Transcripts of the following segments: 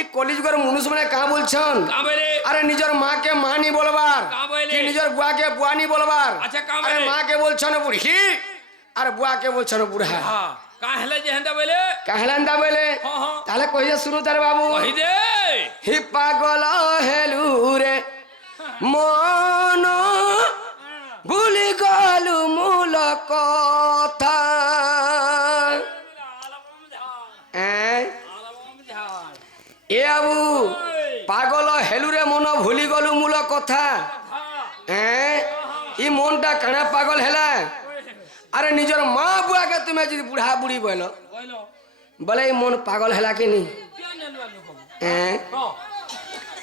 ই কলিযুগের মনুষ মানে কা বলছন আরে নিজের মাকে মা নি বলবার কি নিজের বুয়াকে বুয়া নি বলবার আরে মাকে বলছন বুড়ি আর বুয়াকে বলছন বুড়া কাহেলান্দা বলে তাহলে কইয়া শুরু তার বাবু হি পাগল হেলু রে মন ভুলি গলু মূল কথা এ বাবু পাগল হেলু রে মন ভুলি গলু মূল কথা ই মনটা কানা পাগল হেলা আরে নিজের মা বুয়াকে তুমি যদি বুড়া বুড়ি বল বলে এই মন পাগল হেলা কি নি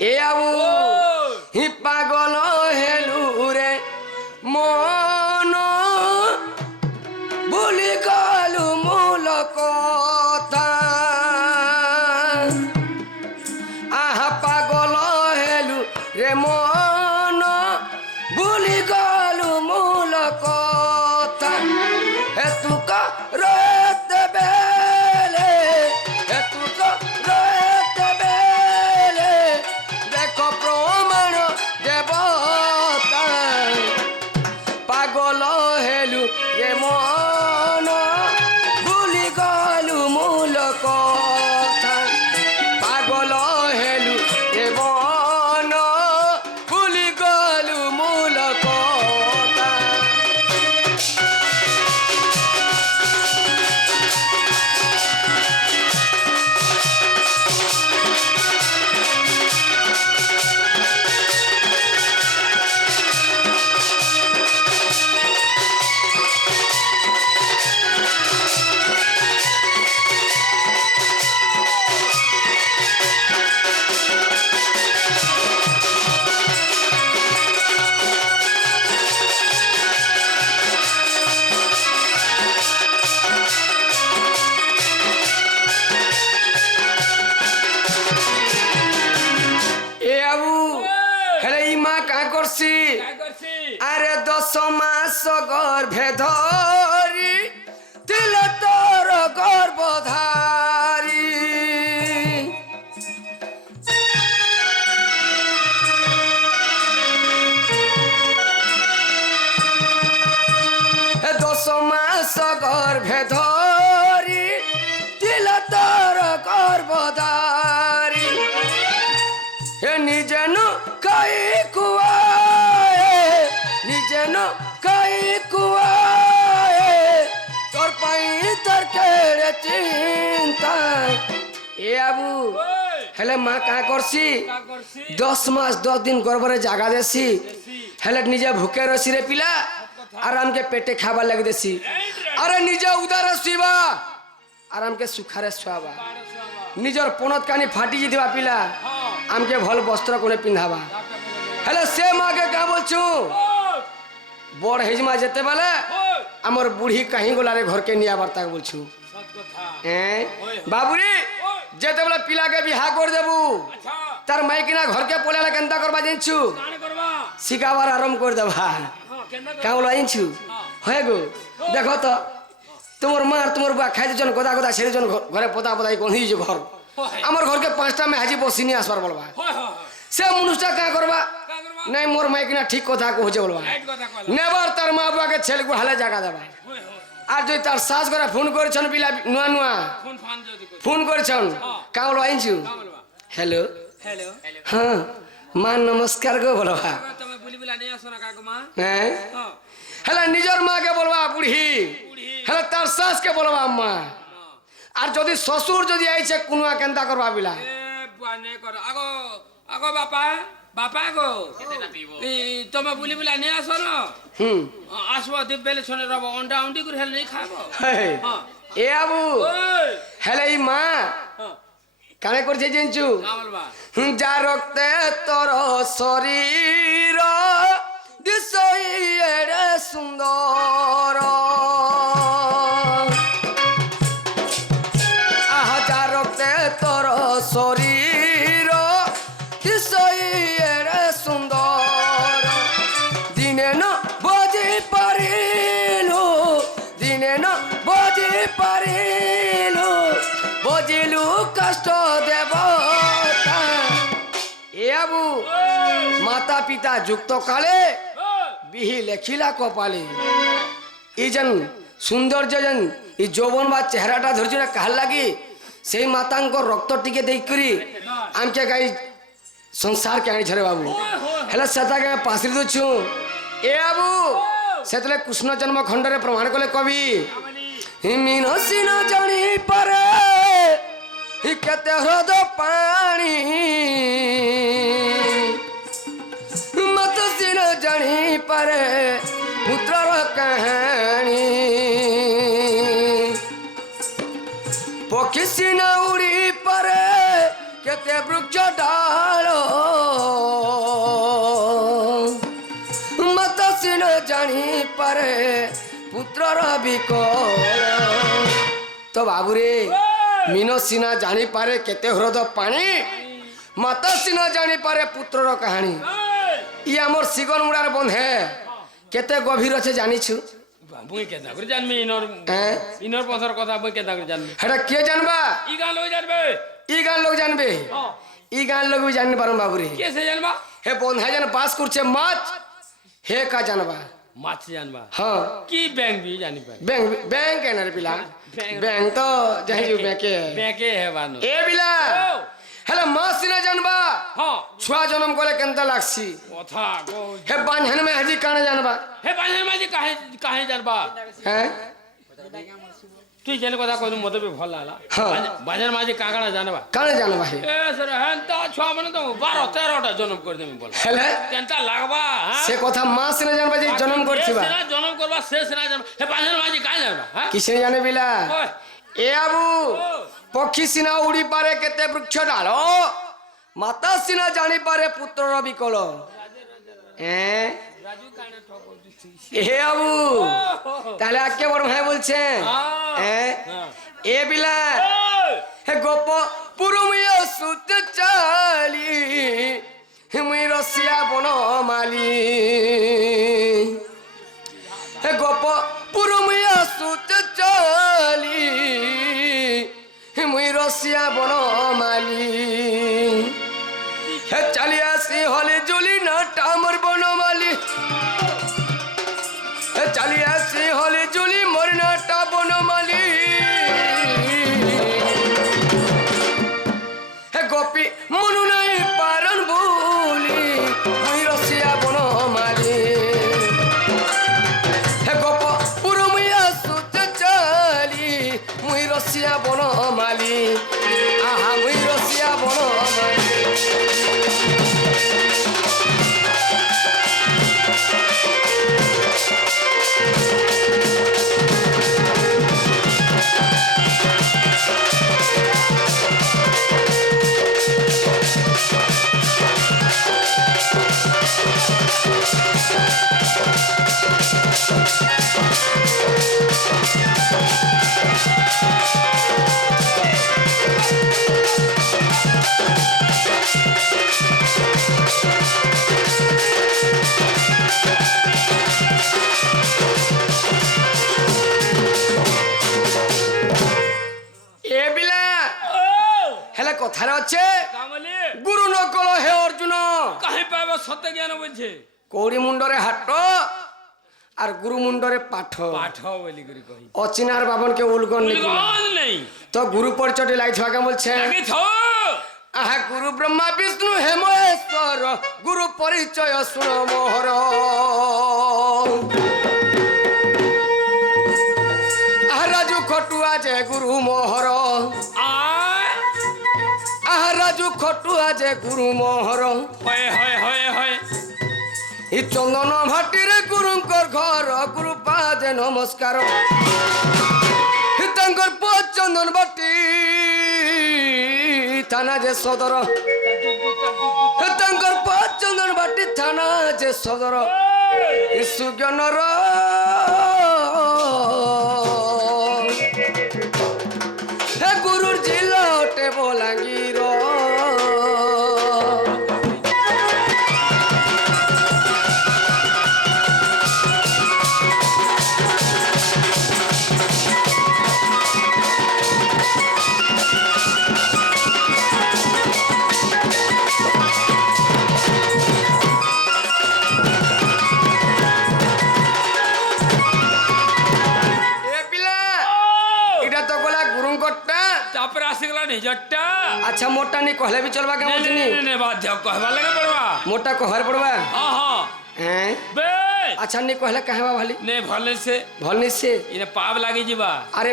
এ বাবু হি পাগল হেলু রে মন ভুলি গলু মূল কথা আহা পাগল হেলু রে মন ভুলি গলু মূল কথা এতুক রতে বেলে এতুক রতে বেলে দেখো প্রমাণ দেবতা পাগল হেলু রে মন ভুলি গলু মূল কথা পাগল হেলু রে মন ভুলি গলু মূল কথা আরে 10 মাস গর্ভে ধরি তিল তোর গর্ভধারী 10 মাস গর্ভে ধরি তিল তোর গর্ভধারী নিজেন কাই কুয়া নিজেন কাই কুয়া তোর পাই তোর কেড়ে চিন্তা এ আবু হেলে মা কা করছি 10 মাস 10 দিন গর্ভরে জাগা দেছি হেলে নিজে ভুকে রসি রে পিলা আরামকে পেটে খাবার লাগি দেছি আরে নিজে উদারে শুইবা আরামকে সুখারে শুয়াবা নিজের পনত কানি ফাটি দিবা পিলা আমকে ভাল বস্ত্র কোনে পিন্ধাবা হেলে সে মাকে কা বলছু বড় হেজমা যেতে বেলে আমার বুড়ি কাহি গোলারে ঘরকে নিয়ে আবার তাকে বলছু বাবুরি যেতে বেলে পিলাকে বিহা করে দেবু তার মাইকিনা ঘরকে পড়ালে কেনতা করবা জানছু শিখাবার আরম্ভ করে দেবা কেমন জানছু হয়ে গো দেখো তো তোমার মা আর তোমার বুয়া খাইতে জন গোদা গোদা ছেড়ে জন ঘরে পোতা পোতাই গন্ধি ঘর আমার ঘরকে 5টা মেহাজি বসি নিয়ে আসবার বলবা সে মানুষটা কা করবা নাই মোর মাইকিনা ঠিক কথা কইছে বলবা নেবার তার মা বাবাকে ছেলে হালে জায়গা দেবা আর যদি তার শাস করে ফোন করেছন বিলা নুয়া নুয়া ফোন করেছন কাউল আইনছু হ্যালো হ্যালো হ্যাঁ মা নমস্কার গো বলবা তুমি বলি বলা নেই আসো না কাকু মা হ্যাঁ হেলা নিজের মাকে বলবা বুড়ি হেলা তার শাসকে বলবা আম্মা আর যদি শ্বশুর যদি আইছে কুনুয়া কেনতা করবা বিলা এ বুয়ানে কর আগো আগো বাপা বাপা গো তুমি বলি বলা নেই আসো না আসবো দিবেলে ছনে রব অন্ডা উন্ডি করে হেলে নেই খাবো এ আবু হেলে ই মা কানে করছে জানছু যা রক্তে তোর শরীর দিশই এড়ে সুন্দর আহা যা রক্তে তোর শরীর দিশই এড়ে সুন্দর দিনে ন বজি পারিলু দিনে ন বজি পারিলু বজিলু কষ্ট দেব পিতা যুক্ত কালে বিহি লেখিলা কপালে। এই যেন সৌন্দর্য যেন এই যৌবন বা চেহারাটা ধরছি না কাহার লাগি সেই মাতাঙ্কর রক্ত টিকে দেখি আমকে গাই সংসার কে আনিছে রে বাবু হেলে সেটাকে পাশরি দছু এ বাবু সেতলে কৃষ্ণ জন্ম খণ্ডরে প্রমাণ কলে কবি মিনসি ন জানি পারে কেতে হ্রদ পানি মত সিন জানি পারে পুত্রর কাহানি পক্ষী সিন উড়ি পারে কেতে বৃক্ষ ডাল মত সিন জানি পারে পুত্রর বিকল। তো বাবুরে মিন সিনা জানি পারে কেতে হ্রদ পানি মত সিনা জানি পারে পুত্রর কাহানি। ই আমার সিগন মুড়ার বন্ধে কেতে গভীর আছে জানিছু মুই কেদা করে জানবি ইনর পথর কথা মুই কেদা করে জানবি হেটা কে জানবা ই গান লোক জানবে ই গান লোক জানবে ই গান লোক भी জানি পারম বাবুরে কে সে জানবা হে বন্ধে যেন পাস করছে মাছ হে কা জানবা মাছ জানবা হ্যাঁ কি ব্যাংক বি জানি পাই ব্যাংক ব্যাংক এ না রে পিলা ব্যাংক তো যাই যু ব্যাংকে ব্যাংকে হে বানো এ পিলা হেলে মাছ সিনা জানবা হ্যাঁ ছুয়া জন্ম করে কেনতা লাগছি কথা কো হে বাঁধন মে হাজি কানে জানবা হে বাজে মাঝে কাহে কাহে জানবা হ্যাঁ তুই যেন কথা কইলু মতে be ভাল লাগলা বাজার মাঝে কাকাড়া জানবা কানে জানবা হে এ সর হ্যান্তা ছুয়া মানে তো 12 13টা জন্ম করে দেমি বল হেলে কেনতা লাগবা হ্যাঁ সে কথা মাছ সিনা জানবা যে জন্ম করছিবা সেনা জন্ম করবা সে সেনা জানবা হে বাজার মাঝে কাহে জানবা হ্যাঁ কিসে জানে পিলা ওই এ আবু পক্ষী সিনা উড়ি পারে কেতে বৃক্ষ ডাল মাতা সিনা জানি পারে পুত্রর বিকল। রাজু কানে ঠক দিছি এ আবু তাহলে আজকে বড় ভাই বলছেন এ বিলা হে গোপ পুরুমিয় সুত চালি মুই রসিয়া বনমালি হে গোপ পুরুমিয় সুত চালি মুই রসিয়া বনমালি হে চালি আসি হলে জুলি না টামর বনমালি হে চালি আসি হলে জুলি মর না টা বনমালি হে গোপী মনু নাই পারন বলি মুই রসিয়া বনমালি হে গোপ পুরুমিয়া সুত চালি মুই রসিয়া বনমালি আহা মুই রসিয়া বনমালি। কথারে আছে কামলি গুরু নকল হে অর্জুন কাহে পাইব সত্য জ্ঞান বলছে কৌড়ি মুন্ডরে হাট আর গুরু মুন্ডরে পাঠ পাঠ বলি করি কই অচিনার বাবনকে উলগন নেই তো গুরু পরিচয়টি লাই থাকা বলছে আমি থো আহা গুরু ব্রহ্মা বিষ্ণু হে মহেশ্বর গুরু পরিচয় শুন মোহর আহা রাজু খটুয়া যে গুরু মোহর আহা রাজু খটুয়া যে গুরু মোহর হয় হয় হয় হয় ই চন্দন ভাটিরে গুরুঙ্কর ঘর গুরু পাদে নমস্কার তাঙ্কর পদ চন্দন ভাটি থানা যে সদর তাঙ্কর পদ চন্দন ভাটি থানা যে সদর সুজ্ঞানর হে গুরুর জিলা ওটে বলাঙ্গীর আচ্ছা মোটা নি কহলে বি চলবা কেমন চিনি নে বাদ যাও কহবা লাগে পড়বা মোটা কহর পড়বা হ্যাঁ হ্যাঁ হ্যাঁ বে আচ্ছা নি কহলে কাহবা ভালি নে ভলে সে ভাল নিছে ইনে পাপ লাগি ଯିବା আরে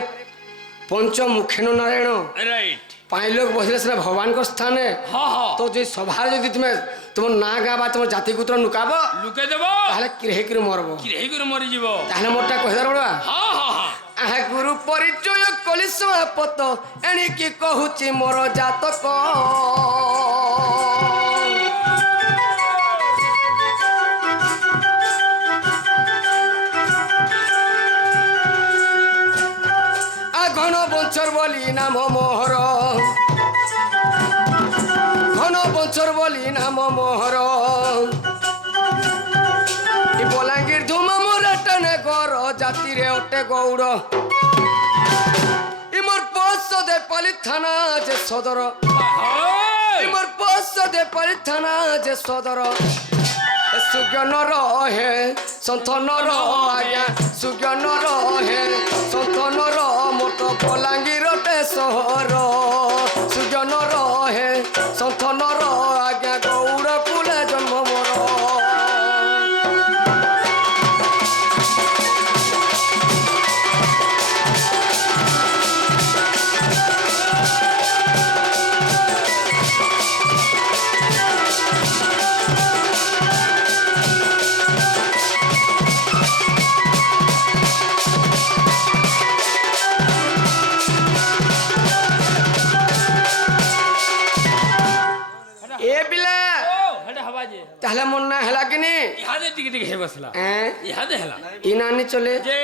পঞ্চ মুখেন নারায়ণ রাইট 5 লোক বসলে সেটা ভগবানଙ୍କ স্থানে হ্যাঁ হ্যাঁ তো যে সভার যদি তুমি তোমার না গা বা তোমার জাতি গোত্র নুকাব লুকে দেব তাহলে কিরে কিরে মরব কি রেহি করে মরি ଯିବ তাহলে মোটা কহিদার পড়বা হ্যাঁ হ্যাঁ হ্যাঁ আহা গুরু পরিচয় কলি সমাপত এণিকি কহুচি মোর জাতক ঘন বঞ্চর বলি নাম মোহর ঘন বঞ্চর বলি নাম মোহর বলাঙ্গীর ধুমা মোরা টানে গর জাতিরে ওটে গৌড় ইমর পশ্চ দে পালি থানা যে সদর ইমর পশ্চ দে পালি থানা যে সদর সুজ্ঞান রহে সন্থন আজ্ঞা সুজ্ঞান রহে সন্থন মোট বলাঙ্গীরটে সহর সুজ্ঞান রহে সন্থন আজ্ঞা গৌড় কুলে জন্ম মোর এ বিলা হেডা হবা যে তাহলে মন না হেলা কিনি ইহাদে টিকে টিকে হে বসলা হ্যাঁ ইহাদে হেলা ইনানি চলে যে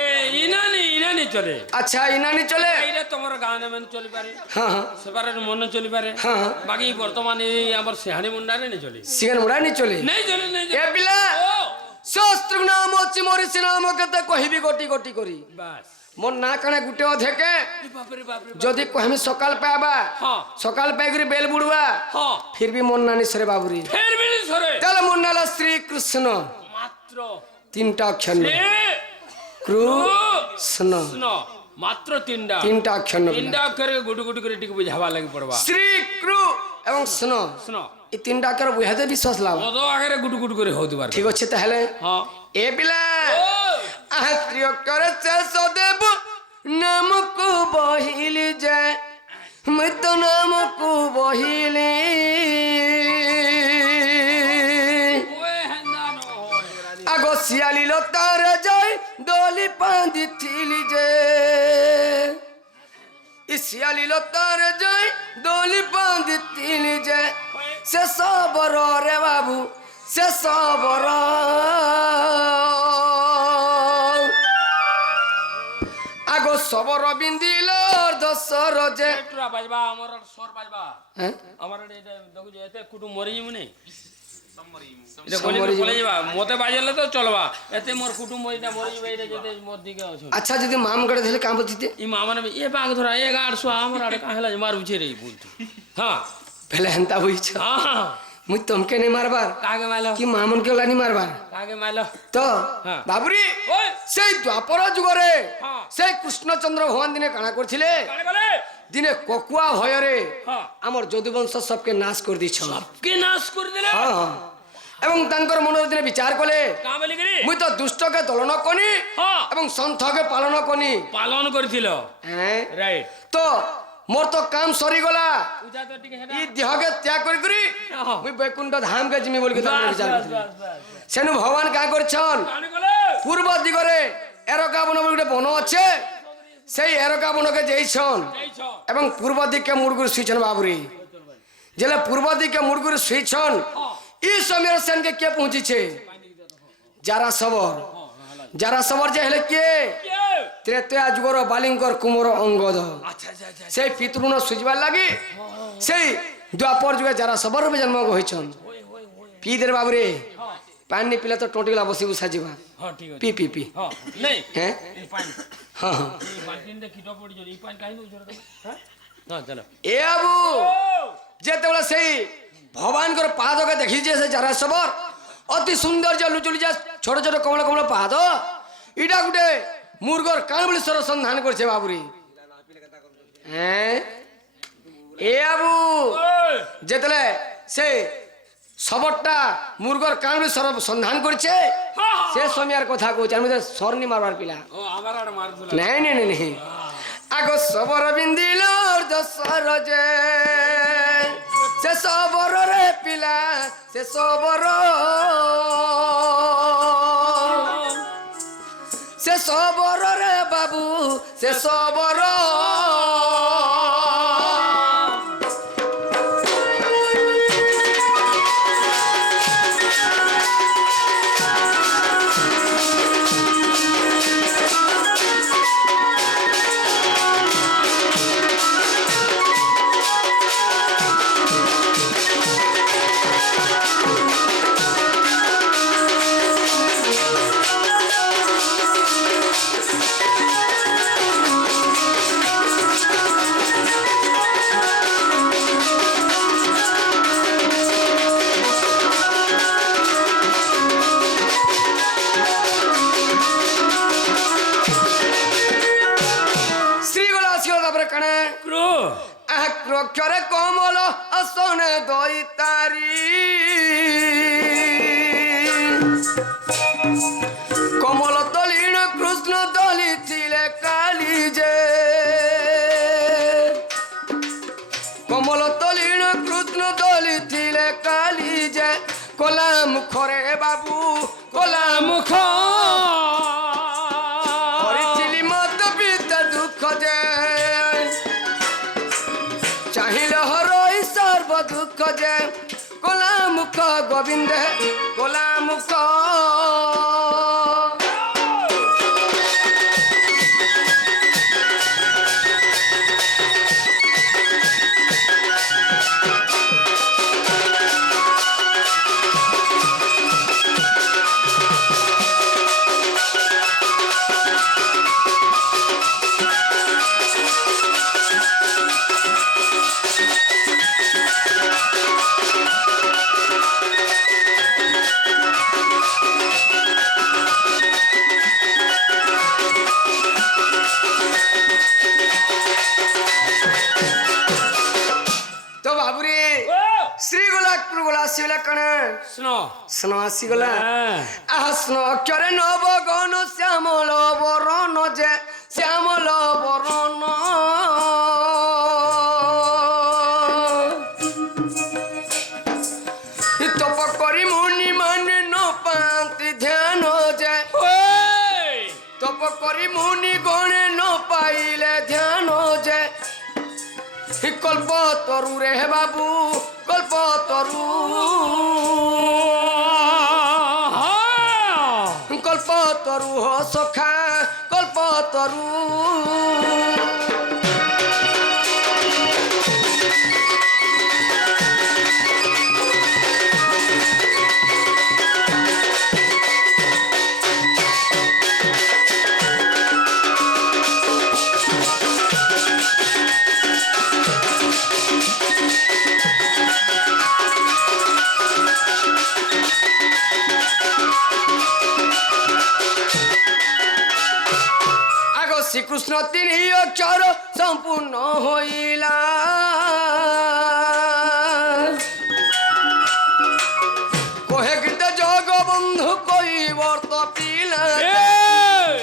ইনানি চলে আচ্ছা ইনানি চলে এইটা তোমার গানে মানে চলি পারে হ্যাঁ হ্যাঁ সেবারে মনে চলি পারে হ্যাঁ। বাকি বর্তমানে এই আমার সেহানি মুন্ডারে নে চলে সিগান মুড়া নি চলে নেই চলে নেই এ বিলা শাস্ত্র নাম অছি মরিছি নাম কেতে কহিবি গটি গটি করি বাস মোর না কানে গুটে অধেকে বাপরে বাপরে যদি কহমি সকাল পাবা হ্যাঁ সকাল পাইকরি বেল বুড়বা হ্যাঁ ফির বি মন নানি সরে বাবুরি ফের বিলি সরে তাহলে মন নালা শ্রী কৃষ্ণ মাত্র তিনটা অক্ষর এ কৃষ্ণ শুনো মাত্র তিনটা তিনটা অক্ষর তিনটা অক্ষরে গুটু গুটু করে টিকে বুঝাবা লাগি পড়বা শ্রী কৃ এবং স্ন শুনো এই তিনটা অক্ষর বুঝাতে বিশ্বাস লাভ কত আগে গুটু গুটু করে হতে পারে ঠিক আছে তাহলে হ্যাঁ এ পিলা আহা শ্রী অক্ষর শেষ দেব নামকু বহিলি যে মৃত নামকু বহিলি আগ শিয়ালি লতার যাই দলি বাঁধিলি যে শিয়ালি লতার যাই দলি বাঁধিলি যে সে সবর রে বাবু সে সবর আগ সবর বিন্দিল দশর যে টুরা বাজবা আমার সর বাজবা হ্যাঁ আমার এটা দেখো যে এতে কুটুম মরি যাবনি এটা বলে যাবা মতে বাজলে তো চলবা এতে মোর কুটুম এটা মরি যাবে এটা যেতে মোর দিকে আছে আচ্ছা যদি মাম গড়ে ধরে কাম দিতে ই মামা নে এ বাগ ধরা এ গাড়ছো আমার আড়ে কাহেলা মার উছে রে বলতো হ্যাঁ ফেলে হেনতা বইছ হ্যাঁ মুই তোমকে নেই মারবার কাগে মাইলো কি মামন কে লানি মারবার কাগে মাইলো তো হ্যাঁ। বাবুরি ওই সেই দ্বাপর যুগরে হ্যাঁ। সেই কৃষ্ণচন্দ্র ভগবান দিনে কাଣା করছিলে কানে গলে দিনে ককুয়া ভয়রে হ্যাঁ আমার যদুবংশ সবকে নাশ করে দিছ কে নাশ করে দিলে হ্যাঁ এবং তাঙ্কর মনের দিনে বিচার কলে কা বলি গরি মুই তো দুষ্টকে দলন কনি হ্যাঁ এবং সন্থকে পালন কনি পালন করিছিল হ্যাঁ রাইট তো মোর তো কাম সরি গলা পূজা তো টিকে হেডা ই দেহকে ত্যাগ করি করি হ্যাঁ। মুই বৈকুণ্ঠ ধাম কে জিমি বলি তার বাস বিচার বাস করছি বাস বাস সেনু ভগবান কা করছন কানে গলে পূর্ব দিগরে এরকা বন বলে গোটে বন আছে সেই এরকা বনকে যাইছন এইছ এবং পূর্ব দিকে মুড়গুর শুইছন বাবুরি যেলে পূর্ব দিকে মুড়গুর শুইছন ই সময়ের সেনকে কে পৌঁছিছে যারা সবর যারা সবর যে হলে কে কে ত্রেতয়া যুগর বালিঙ্কর কুমর অঙ্গদ আচ্ছা আচ্ছা আচ্ছা সেই পিতৃণ সুজবার লাগি সেই দ্বাপর যুগে যারা সবর রূপে জন্ম হয়েছন পিদের বাবুরে পানি পিলে তো টোটিলা বসি বসা যাবা হ্যাঁ ঠিক আছে পি পি পি হ্যাঁ নেই হ্যাঁ এই পানি হ্যাঁ হ্যাঁ এই বালতিনটা কিটো পড়ি যদি এই পানি কাহিনী উজরা দেবে হ্যাঁ না চলো এ বাবু যেতবেলে সেই ভগবানଙ୍କର ପାଦକେ ଦେଖିଛେ ସେ ଯାରା ସବର ଅତି ସୌନ୍ଦର୍ଯ୍ୟ ଲୁଚୁଲି ଯା ଛୋଟ ଛୋଟ କମଳ କମଳ ପାଦ ଇଟା ଗୋଟେ ମୁର୍ଗର କାଣ ବୋଲି ସର ସନ୍ଧାନ କରିছে ବାବୁରି এ বাবু ওই, যেতলে সে সবরটা মুরগর কারণে সন্ধান করছে সে সময়ের কথা কইছে আমি তো স্বর্ণি মারবার পিলা ও আবার আর মার ধুলা নাই নাই নাই নাই। আগ সবর বিন্দিল দশর যে সে সবর রে পিলা সে সবর সে সবর রে বাবু সে সবর শ্রীগুলা আসিও তারপরে কানে ক্রু অক্ষরে কমল আসনে দইতারি কমল তলিণ কৃষ্ণ দলি ছিলে কালি যে কমল তলিণ কৃষ্ণ দলি ছিলে কালি যে কলা মুখরে বাবু কলা মুখ হরিছিলি মত পিতা দুঃখ যে চাহিল হরই সর্ব দুঃখ যে কলা মুখ গোবিন্দ কলা মুখ তো বাবুরে শ্রীগুলা ক্রুগুলা আসিলা কনে শুনো স্ন আসিগলা হ্যাঁ আসন অক্ষরে নব গণ শ্যামল বরণ যে শ্যামল বরণ তপ করি মুনি মানে ন পান্তি ধ্যান যে ওই, তপ করি মুনি গণে ন পাইলে ধ্যান যে কল্প তরু রে বাবু কল্প তরু কল্প তরু হ সখা কল্প তরু আগ শ্রীকৃষ্ণ তিনি অক্ষর সম্পূর্ণ হইলা কহে গীত জগবন্ধু কই বর্ত পিলা এই,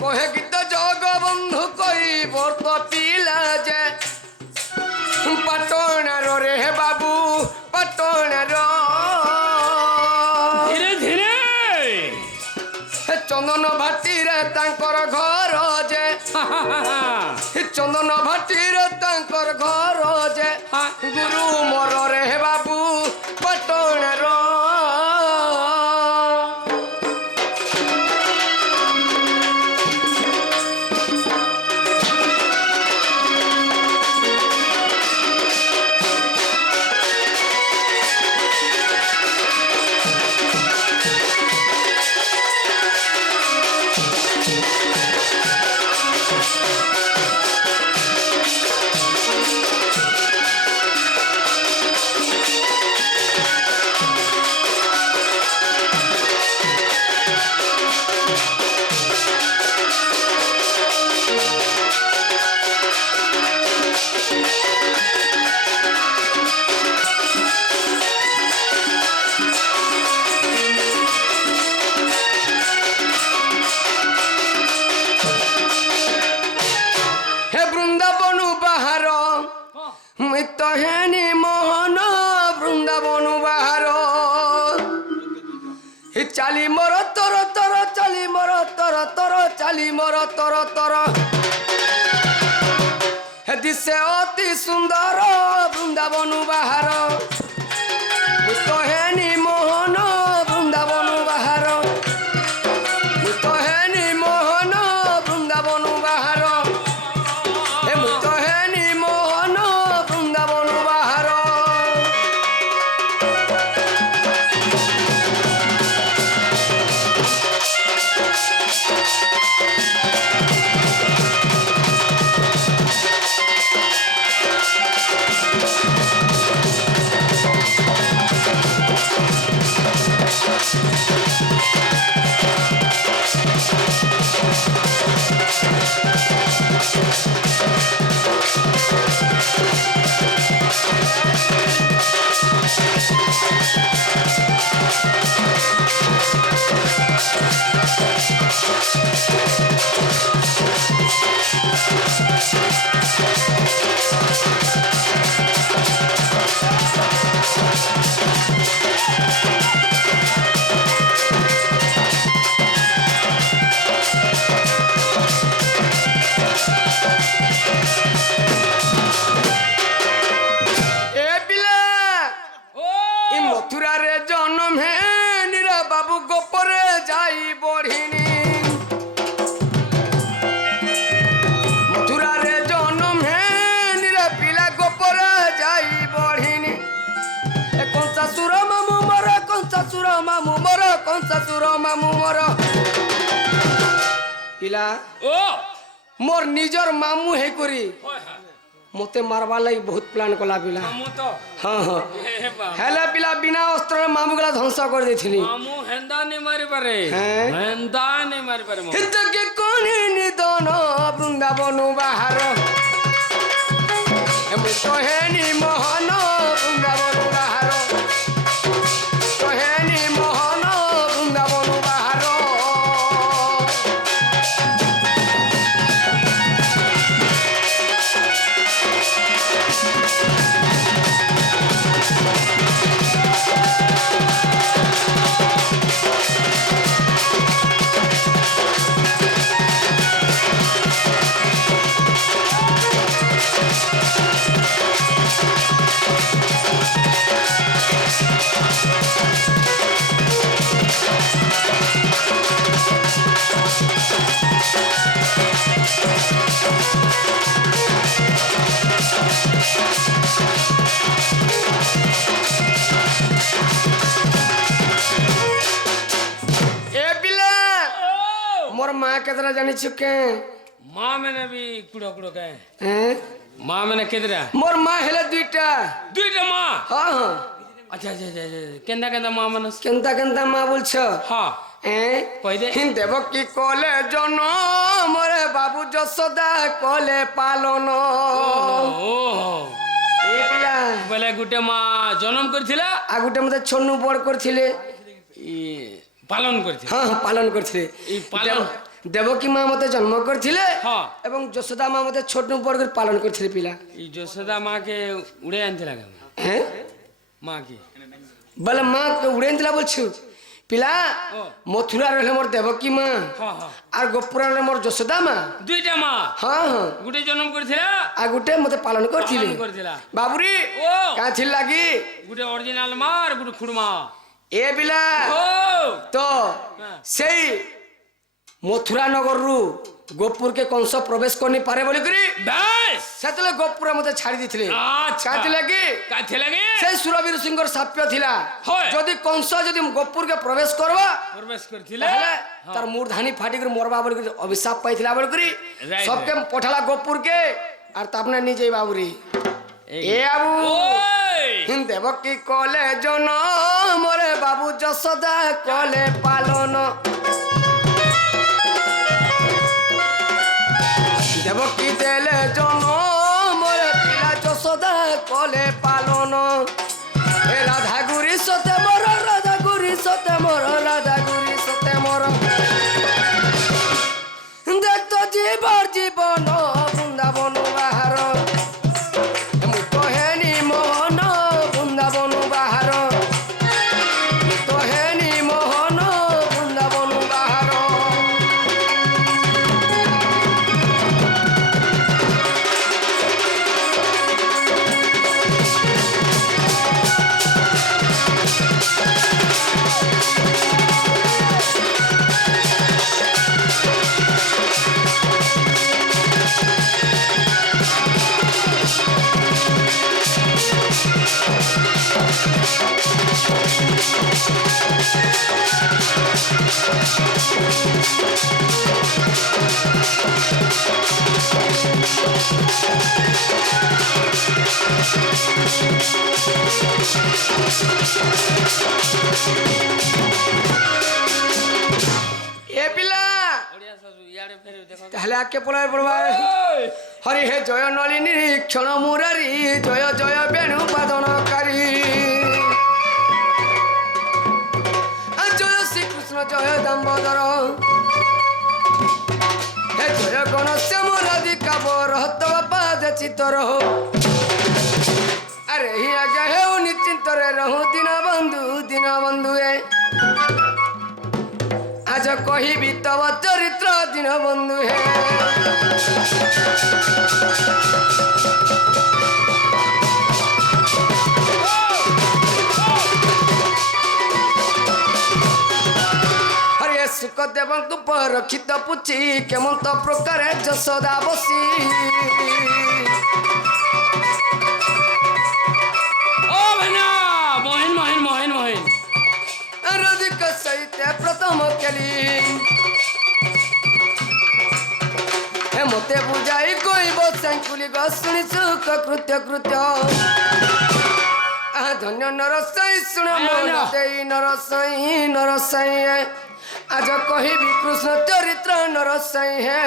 কহে গীত জগবন্ধু কই বর্ত পিলা যে পাটনার রে বাবু পাটনার ধীরে ধীরে চন্দন ভাটিরে তাঙ্কর ঘর যে চন্দন ভাটিরে তাঙ্কর ঘর যে গুরু মর রে বাবু পটণর খালি মোর তর তর হে দিশে অতি সুন্দর বৃন্দাবন বাহার মুই তো হেনি মোহন বৃন্দাবন বাহার মুই তো হেনি মোহন বৃন্দাবন বাহার হে মুই তো হেনি মোহন বৃন্দাবন বাহার মথুরারে জন্ম হে নীরা বাবু গোপরে যাই বড়িনি মথুরারে জন্ম হে নীরা পিলা গোপরে যাই বড়িনি কংসাসুর মামু মর কংসাসুর মামু মর কংসাসুর মামু মর পিলা ও মোর নিজর মামু হে করি মতে মারবার লাগি বহুত প্ল্যান কলা পিলা মামু তো হ্যাঁ হ্যাঁ হে বাবা হেলে পিলা বিনা অস্ত্রের মামু গুলা ধ্বংস করে দিয়েছিলি মামু হেন্দা নে মারি পারে হ্যাঁ। হেন্দা নে মারি পারে মামু হিতকে কোনি নিদন বৃন্দাবন বাহার এমনি তো হেনি মোহন বৃন্দাবন বাহার তো হেনি মোহন বৃন্দাবন বাহার मोर माँ केतरा जानी चुके माँ मैंने भी कुड़ो कुड़ो कहे हैं माँ मैंने किधर मोर माँ हेले दुईटा दुईटा माँ हाँ हाँ अच्छा अच्छा अच्छा केंदा केंदा माँ मनस केंता केंता माँ बोलछ हाँ पहिले দেব কি কলে জন মরে বাবু যশোদা কলে পালন ओ এই পিলা বলে গুটে মা জন্ম করেছিল আগুটে মতে ছন্নু বড় করছিলে ই পালন করেছিল হ্যাঁ হ্যাঁ পালন করছিলে এই পালন দেবকী মা মতে জন্ম করছিলে হ্যাঁ এবং যশোদা মা মতে ছোটনু বড় করে পালন করছিলে পিলা এই যশোদা মাকে উড়ে আনতে লাগে হ্যাঁ মা কি বলে মা কে উড়ে দিলা বলছো পিলা ও মথুরা রহলে মোর দেবকী মা হ্যাঁ হ্যাঁ আর গোপুরা রহলে মোর যশোদা মা দুইটা মা হ্যাঁ হ্যাঁ গুটে জন্ম করেছিল আর গুটে মতে পালন করছিলে পালন করেছিল বাবুরি ও কাছিল লাগি গুটে অরিজিনাল মা আর গুটে খুড়মা এ পিলা ও তো হ্যাঁ। সেই মথুরা নগররু গোপুরকে কংস প্রবেশ করনি পারে বলি করি বেশ সেতলে গোপুরের মধ্যে ছাড়ি দিছিলে আচ্ছা কাঁচি লাগি কাছে লাগে সেই সুরবীর সিংহর সাপ্য ছিলা হয়। যদি কংস যদি গোপুরকে প্রবেশ করবা প্রবেশ করেছিল তাহলে তার মূর্ধানি ফাটি করে মরবা বলি করি অভিশাপ পাইছিলা বলি করি Right, সবকে পঠালা গোপুরকে আর তাপনে নিজেই বাবুরি এ বাবু ওই দেবকী কলে জন মরে বাবু যশোদা কলে পালন দেবকী দেলে জন মরে পিলা যশোদা কলে পালন এ রাধা গুরি সতে মর রাধা গুরি সতে মর রাধা গুরি সতে মর দেখতো জীবর জীবন বৃন্দাবন বাহার মুখ হেনি মোহন বৃন্দাবন বাহার মুখ হেনি মোহন বৃন্দাবন বাহার এ পিলা ওড়িয়া শাশু ইয়াড়ে ফেরে দেখো তাহলে আকে পড়ায় পড়বা হরি হে জয় নলিনী ক্ষণ মুরারি জয় জয় বেণু বাদনকারী জয় শ্রীকৃষ্ণ জয় দাম্বোদর হে জয় গণশ্যাম রাধিকা বরহতব পাদ চিতর আরে হি আজ্ঞা হেউ নিশ্চিন্তরে রহু দীন বন্ধু এ আজ কহিবি তব চরিত্র দীন বন্ধু হে হরে সুখদেবଙ୍କୁ পরক্ষিত পুছি কেমন্ত প্রকারে যশোদা বসি ও ভাইনা মহিন মহিন মহিন মহিন রাধিকা সহিতে প্রথম কেলি হে মতে বুঝাই কইব সাইকুলি গ শুনি সুখ কৃত্য কৃত্য ধন্য নরসাই শুণ মন দেই নরসাই আজ কহিবি কৃষ্ণ চরিত্র নরসাই হে